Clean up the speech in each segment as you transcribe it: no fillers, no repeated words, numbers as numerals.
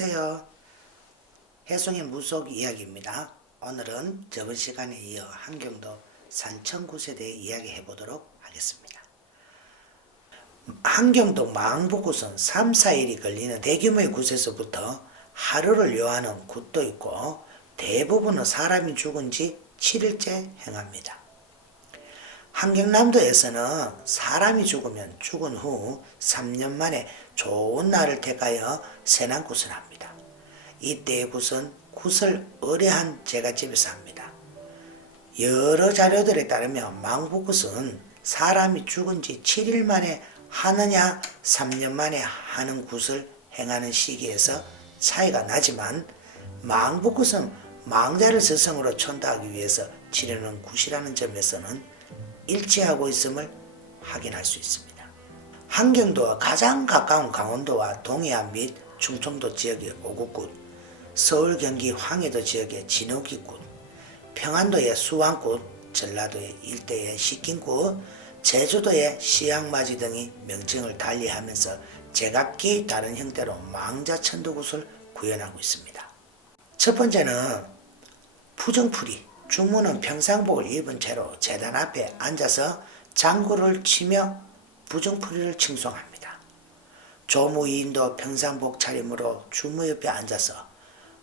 안녕하세요. 해송의 무속 이야기입니다. 오늘은 저번 시간에 이어 한경도 산천굿에 대해 이야기해 보도록 하겠습니다. 한경도 망부굿은 3, 4일이 걸리는 대규모의 굿에서부터 하루를 요하는 굿도 있고 대부분은 사람이 죽은 지 7일째 행합니다. 한경남도에서는 사람이 죽으면 죽은 후 3년 만에 좋은 날을 택하여 세난굿을 합니다. 이때의 굿은 굿을 의뢰한 제갓집에서 합니다. 여러 자료들에 따르면 망부굿은 사람이 죽은 지 7일 만에 하느냐 3년 만에 하는 굿을 행하는 시기에서 차이가 나지만 망부굿은 망자를 저성으로 천도하기 위해서 치르는 굿이라는 점에서는 일치하고 있음을 확인할 수 있습니다. 한경도와 가장 가까운 강원도와 동해안 및 충청도 지역의 오곡굿, 서울 경기 황해도 지역의 진호기굿, 평안도의 수왕굿, 전라도의 일대의 식긴굿, 제주도의 시양맞이 등이 명칭을 달리하면서 제각기 다른 형태로 망자천도굿을 구현하고 있습니다. 첫 번째는 부정풀이, 주무는 평상복을 입은 채로 제단 앞에 앉아서 장구를 치며 부정풀이를 칭송합니다. 조무이인도 평상복 차림으로 주무 옆에 앉아서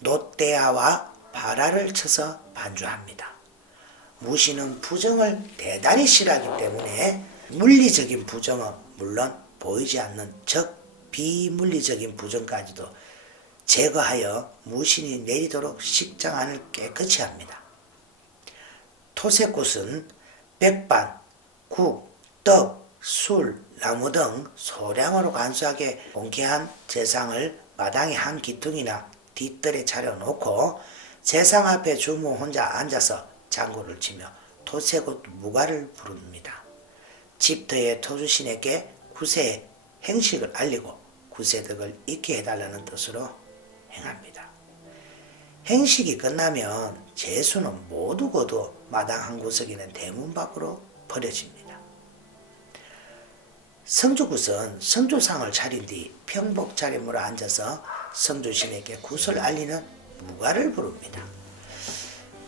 노떼아와 바라를 쳐서 반주합니다. 무신은 부정을 대단히 싫어하기 때문에 물리적인 부정은 물론 보이지 않는 즉 비물리적인 부정까지도 제거하여 무신이 내리도록 식장안을 깨끗이 합니다. 토색굿은 백반, 국, 떡, 술, 나무 등 소량으로 간소하게 공개한 제상을 마당의 한 기둥이나 뒷뜰에 차려놓고 제상 앞에 주무 혼자 앉아서 장구를 치며 토색굿 무가를 부릅니다. 집터의 토주신에게 굿의 행식을 알리고 굿의 덕을 잊게 해달라는 뜻으로 행합니다. 행식이 끝나면 제수는 모두 거두 마당 한 구석에는 대문 밖으로 버려집니다. 성주굿은 성주상을 차린 뒤 평복 차림으로 앉아서 성주신에게 굿을 알리는 무가를 부릅니다.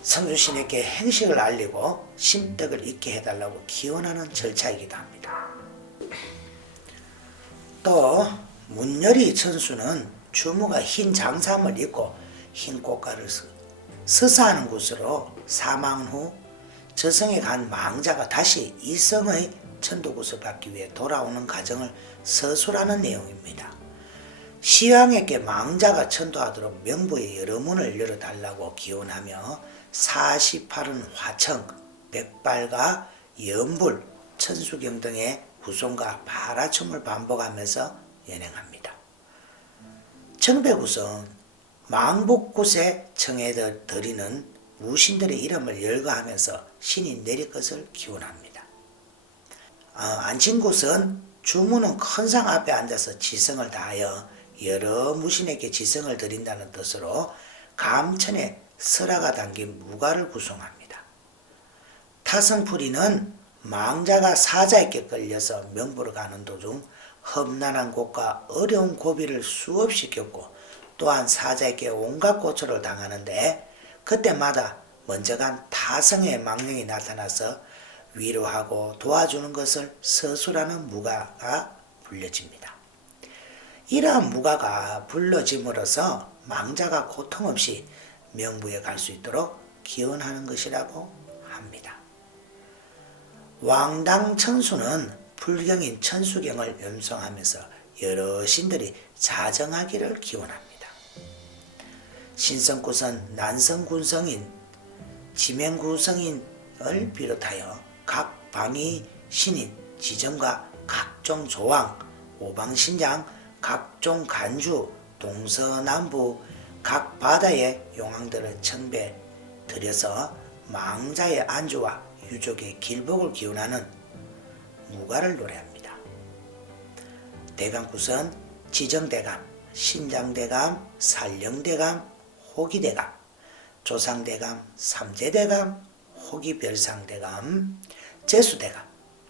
성주신에게 행식을 알리고 심덕을 잊게 해달라고 기원하는 절차이기도 합니다. 또 문열이 천수는 주무가 흰 장삼을 입고 흰 꽃가를 서사하는 곳으로 사망 후 저성에 간 망자가 다시 이성의 천도굿을 받기 위해 돌아오는 과정을 서술하는 내용입니다. 시왕에게 망자가 천도하도록 명부에 여러 문을 열어달라고 기원하며 48은 화청, 백발과 연불, 천수경 등의 구송과 바라춤을 반복하면서 연행합니다. 청배굿은 망복굿에 청해 드리는 무신들의 이름을 열거하면서 신이 내릴 것을 기원합니다. 안친굿은 주무는 큰 상 앞에 앉아서 지성을 다하여 여러 무신에게 지성을 드린다는 뜻으로 감천에 설화가 담긴 무가를 구성합니다. 타성풀이는 망자가 사자에게 끌려서 명부로 가는 도중 험난한 곳과 어려운 고비를 수없이 겪고 또한 사자에게 온갖 고초를 당하는데 그때마다 먼저 간 타성의 망령이 나타나서 위로하고 도와주는 것을 서술하는 무가가 불려집니다. 이러한 무가가 불러짐으로써 망자가 고통 없이 명부에 갈 수 있도록 기원하는 것이라고 합니다. 왕당천수는 불경인 천수경을 연성하면서 여러 신들이 자정하기를 기원합니다. 신성굿은 난성군성인, 지명구성인을 비롯하여 각 방위 신인, 지정과 각종 조왕, 오방신장, 각종 간주, 동서남부 각 바다의 용왕들을 청배 드려서 망자의 안주와 유족의 길복을 기원하는 무가를 노래합니다. 대감굿은 지정대감, 신장대감, 살령대감, 호기대감, 조상대감, 삼재대감, 호기별상대감, 제수대감,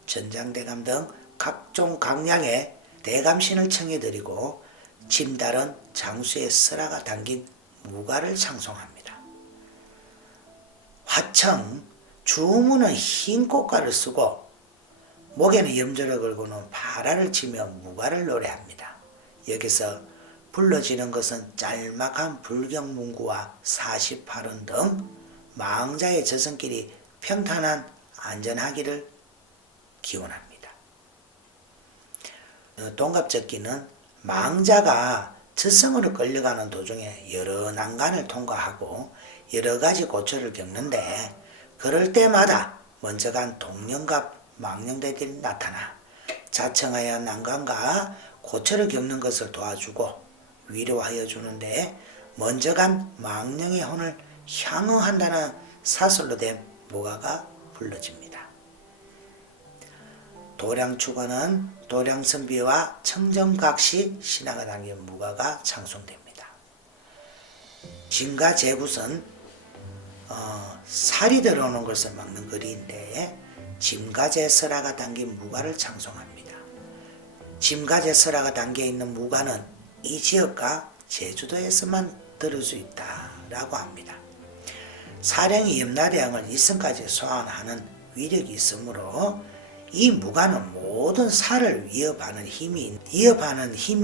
전장대감 등 각종 강량의 대감신을 청해드리고 진달은 장수의 설화가 담긴 무가를 창송합니다. 화청, 주문은 흰 꽃가를 쓰고 목에는 염소를 걸고는 파라를 치며 무가를 노래합니다. 여기서 불러지는 것은 짤막한 불경문구와 48원 등 망자의 저승길이 평탄한 안전하기를 기원합니다. 동갑적기는 망자가 저승으로 끌려가는 도중에 여러 난간을 통과하고 여러 가지 고초를 겪는데 그럴 때마다 먼저 간 동령갑 망령대들이 나타나 자청하여 난간과 고초를 겪는 것을 도와주고 위로하여 주는데 먼저 간 망령의 혼을 향응한다는 사설로 된 무가가 불러집니다. 도량축어는 도량선비와 청정각시 신화가 담긴 무가가 창송됩니다. 짐가제굿은 살이 들어오는 것을 막는 글인데 짐가제설화가 담긴 무가를 창송합니다. 짐가제설화가 담겨있는 무가는 이 지역과 제주도에서만 들을 수 있다라고 합니다. 사령이 염라대왕을 이성까지 소환하는 위력이 있으므로 이 무가는 모든 살을 위협하는 힘이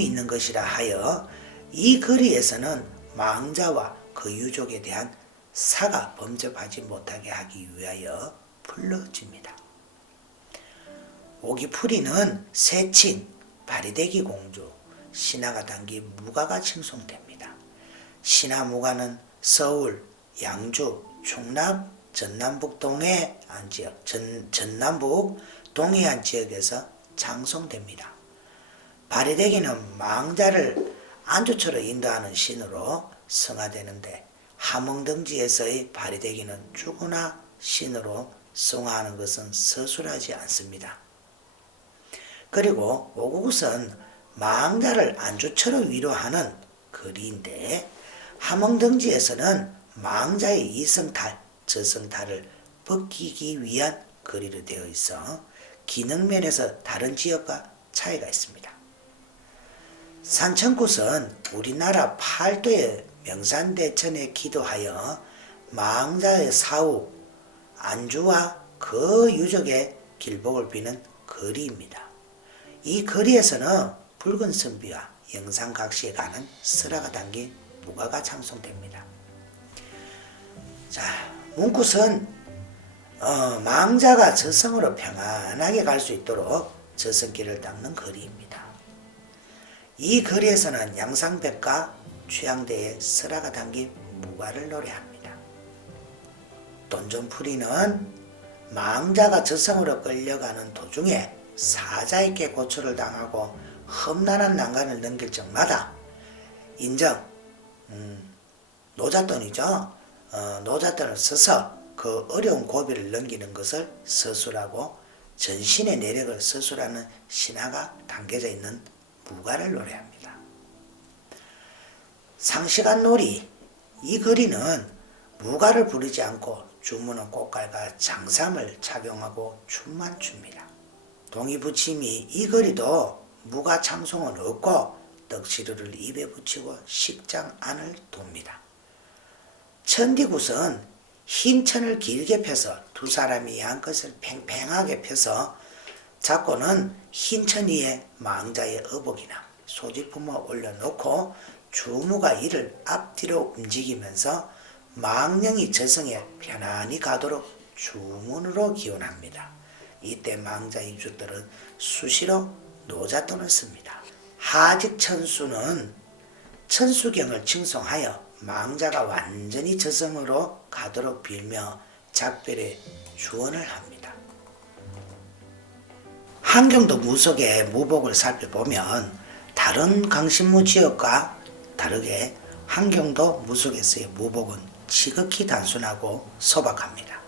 있는 것이라 하여 이 거리에서는 망자와 그 유족에 대한 사가 범접하지 못하게 하기 위하여 불러집니다. 오기풀이는 세친, 바리대기 공주, 신화가 담긴 무가가 칭송됩니다. 신화 무가는 서울, 양주, 충남, 전남북 동해안 지역, 전남북 동해안 지역에서 창송됩니다. 바리대기는 망자를 안주처로 인도하는 신으로 성화되는데 함흥등지에서의 바리대기는 죽으나 신으로 성화하는 것은 서술하지 않습니다. 그리고 오구굿은 망자를 안주처로 위로하는 글인데 함흥등지에서는 망자의 이성탈, 저성탈을 벗기기 위한 글이로 되어 있어 기능면에서 다른 지역과 차이가 있습니다. 산천굿은 우리나라 팔도의 명산대천에 기도하여 망자의 사후, 안주와 그 유족의 길복을 비는 거리입니다. 이 거리에서는 붉은 선비와 영산각시에 가는 설화가 담긴 무가가 창송됩니다. 자, 문굿은 망자가 저승으로 평안하게 갈 수 있도록 저승길을 닦는 거리입니다. 이 거리에서는 양상백과 취향대의 설화가 담긴 무가를 노래합니다. 돈전풀이는 망자가 저승으로 끌려가는 도중에 사자에게 고초를 당하고 험난한 난간을 넘길 적마다 인정, 노잣돈이죠. 노잣돈을 써서 그 어려운 고비를 넘기는 것을 서술하고 전신의 내력을 서술하는 신화가 담겨져 있는 무가를 노래합니다. 상시간 놀이, 이 거리는 무가를 부르지 않고 주문은 꽃갈과 장삼을 착용하고 춤만 춥니다. 동이부침이 이 거리도 무가 창송은 없고 떡시루를 입에 붙이고 식장 안을 돕니다. 천디굿은 흰 천을 길게 펴서 두 사람이 한 것을 팽팽하게 펴서 잡고는 흰 천 위에 망자의 어복이나 소지품을 올려놓고 주무가 이를 앞뒤로 움직이면서 망령이 저승에 편안히 가도록 주문으로 기원합니다. 이때 망자 유족들은 수시로 노잣돈을 씁니다. 하직천수는 천수경을 칭송하여 망자가 완전히 저승으로 가도록 빌며 작별의 주언을 합니다. 한경도 무속의 무복을 살펴보면 다른 강신무 지역과 다르게 한경도 무속에서의 무복은 지극히 단순하고 소박합니다.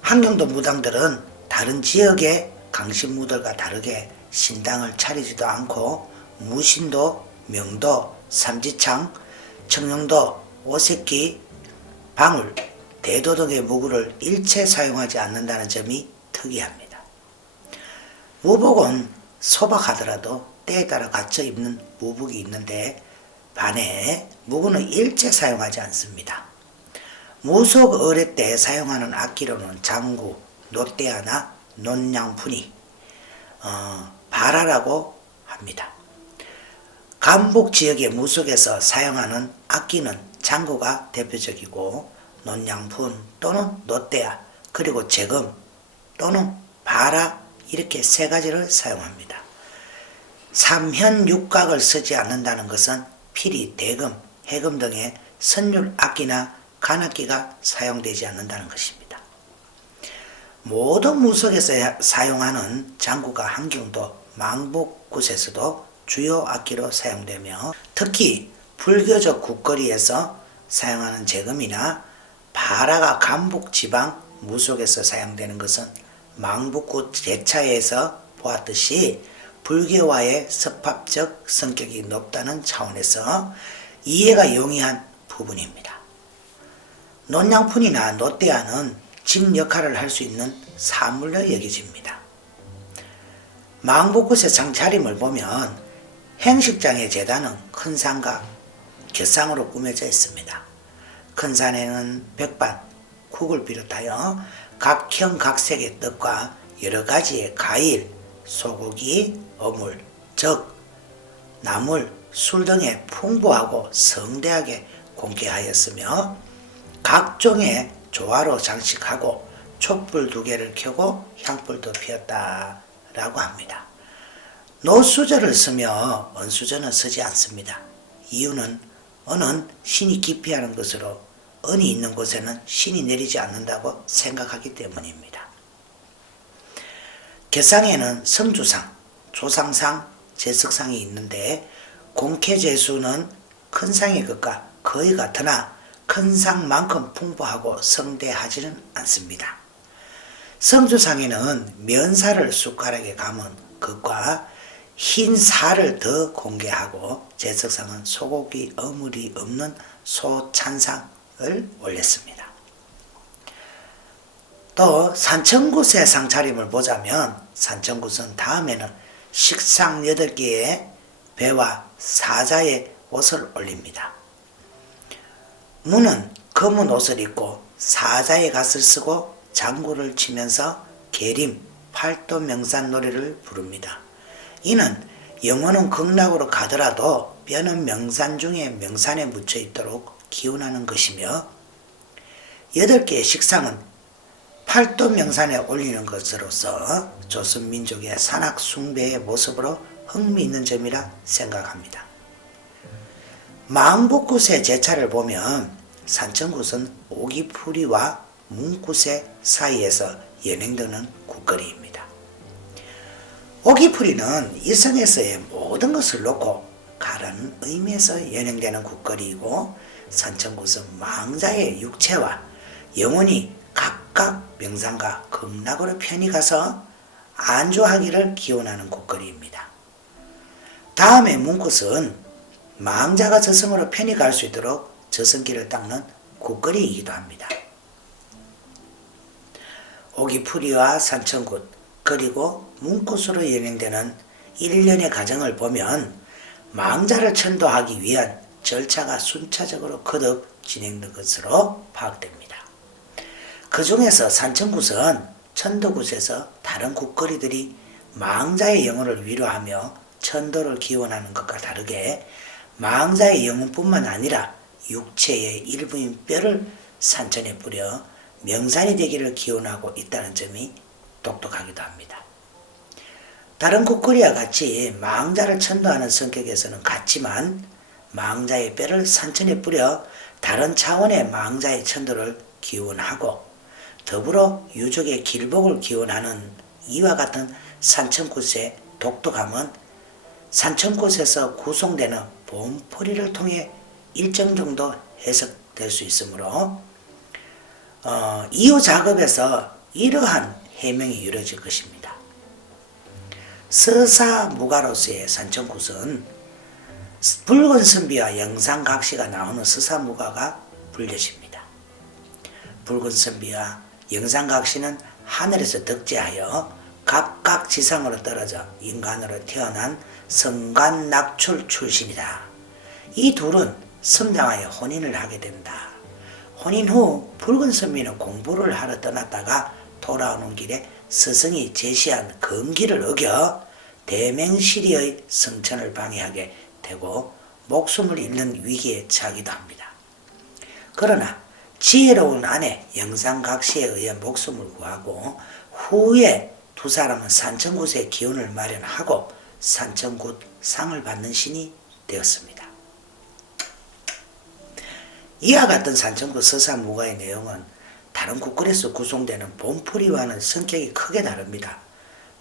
한경도 무당들은 다른 지역의 강신무들과 다르게 신당을 차리지도 않고 무신도, 명도, 삼지창, 청룡도, 오색기, 방울, 대도 등의 무구를 일체 사용하지 않는다는 점이 특이합니다. 무복은 소박하더라도 때에 따라 갖춰 입는 무북이 있는데 반해 무구는 일체 사용하지 않습니다. 무속 어뢰 때 사용하는 악기로는 장구, 노떼아나 논양푼이 바라라고 합니다. 감북 지역의 무속에서 사용하는 악기는 장구가 대표적이고 논양푼 또는 노떼아 그리고 재금 또는 바라 이렇게 세 가지를 사용합니다. 삼현육각을 쓰지 않는다는 것은 피리, 대금, 해금 등의 선율 악기나 간악기가 사용되지 않는다는 것입니다. 모든 무속에서 사용하는 장구가 한경도 망북굿에서도 주요 악기로 사용되며 특히 불교적 국거리에서 사용하는 재금이나 바라가 감북 지방 무속에서 사용되는 것은 망북굿 제차에서 보았듯이 불교와의 섭합적 성격이 높다는 차원에서 이해가 용이한 부분입니다. 논양푼이나 노떼아는 직 역할을 할 수 있는 사물로 여겨집니다. 망북굿의 장차림을 보면 행식장의 제단은 큰 산과 곁상으로 꾸며져 있습니다. 큰 산에는 백반, 국을 비롯하여 각형 각색의 떡과 여러 가지의 과일, 소고기, 어물, 적, 나물, 술 등의 풍부하고 성대하게 공개하였으며 각종의 조화로 장식하고 촛불 2개를 켜고 향불도 피웠다라고 합니다. 노수저를 쓰며 은수저는 쓰지 않습니다. 이유는 은은 신이 기피하는 것으로 은이 있는 곳에는 신이 내리지 않는다고 생각하기 때문입니다. 곁상에는 성주상, 조상상, 제석상이 있는데 공캐제수는 큰 상의 것과 거의 같으나 큰 상만큼 풍부하고 성대하지는 않습니다. 성주상에는 면사를 숟가락에 감은 것과 흰 살을 더 공개하고 제석상은 소고기 어물이 없는 소찬상을 올렸습니다. 또 산천굿의 상차림을 보자면 산천굿은 다음에는 식상 8개의 배와 사자의 옷을 올립니다. 무는 검은 옷을 입고 사자의 갓을 쓰고 장구를 치면서 계림, 팔도 명산 노래를 부릅니다. 이는 영혼은 극락으로 가더라도 뼈는 명산 중에 명산에 묻혀 있도록 기원하는 것이며 8개의 식상은 팔도 명산에 올리는 것으로서 조선민족의 산악 숭배의 모습으로 흥미있는 점이라 생각합니다. 망북굿의 제차를 보면 산천굿은 오기풀이와 문굿의 사이에서 연행되는 굿거리입니다. 오기풀이는 이성에서의 모든 것을 놓고 가라는 의미에서 연행되는 굿거리이고 산천굿은 망자의 육체와 영혼이 각각 명산과 극락으로 편히 가서 안주하기를 기원하는 굿거리입니다. 다음에 문굿은 망자가 저승으로 편히 갈 수 있도록 저승길을 닦는 굿거리이기도 합니다. 오기풀이와 산천굿 그리고 문굿으로 연행되는 일련의 과정을 보면 망자를 천도하기 위한 절차가 순차적으로 거듭 진행된 것으로 파악됩니다. 그 중에서 산천굿은 천도굿에서 다른 굿거리들이 망자의 영혼을 위로하며 천도를 기원하는 것과 다르게 망자의 영혼뿐만 아니라 육체의 일부인 뼈를 산천에 뿌려 명산이 되기를 기원하고 있다는 점이 독특하기도 합니다. 다른 굿거리와 같이 망자를 천도하는 성격에서는 같지만 망자의 뼈를 산천에 뿌려 다른 차원의 망자의 천도를 기원하고 더불어 유족의 길복을 기원하는 이와 같은 산천굿의 독특함은 산천굿에서 구성되는 본풀이를 통해 일정 정도 해석될 수 있으므로 이후 작업에서 이러한 해명이 이루어질 것입니다. 서사무가로서의 산천굿은 붉은 선비와 영상각시가 나오는 서사무가가 불려집니다. 붉은 선비와 영상각시는 하늘에서 덕재하여 각각 지상으로 떨어져 인간으로 태어난 성간낙출 출신이다. 이 둘은 성장하여 혼인을 하게 된다. 혼인 후 붉은 선비는 공부를 하러 떠났다가 돌아오는 길에 스승이 제시한 금기를 어겨 대맹시리의 성천을 방해하게 되고 목숨을 잃는 위기에 처하기도 합니다. 그러나 지혜로운 아내 영상각시에 의해 목숨을 구하고 후에 두 사람은 산천굿의 기운을 마련하고 산천굿 상을 받는 신이 되었습니다. 이와 같은 산천굿 서사무가의 내용은 다른 굿글에서 구성되는 봄풀이와는 성격이 크게 다릅니다.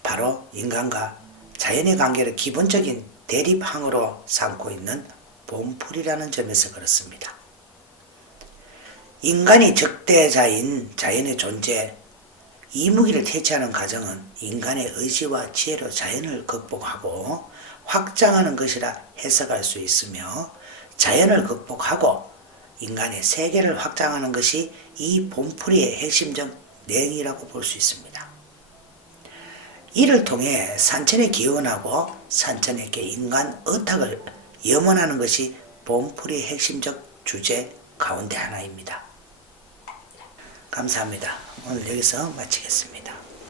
바로 인간과 자연의 관계를 기본적인 대립항으로 삼고 있는 봄풀이라는 점에서 그렇습니다. 인간이 적대자인 자연의 존재, 이무기를 퇴치하는 과정은 인간의 의지와 지혜로 자연을 극복하고 확장하는 것이라 해석할 수 있으며, 자연을 극복하고 인간의 세계를 확장하는 것이 이 봄풀이의 핵심적 내용이라고 볼 수 있습니다. 이를 통해 산천에 기원하고 산천에게 인간 의탁을 염원하는 것이 봄풀이의 핵심적 주제 가운데 하나입니다. 감사합니다. 오늘 여기서 마치겠습니다.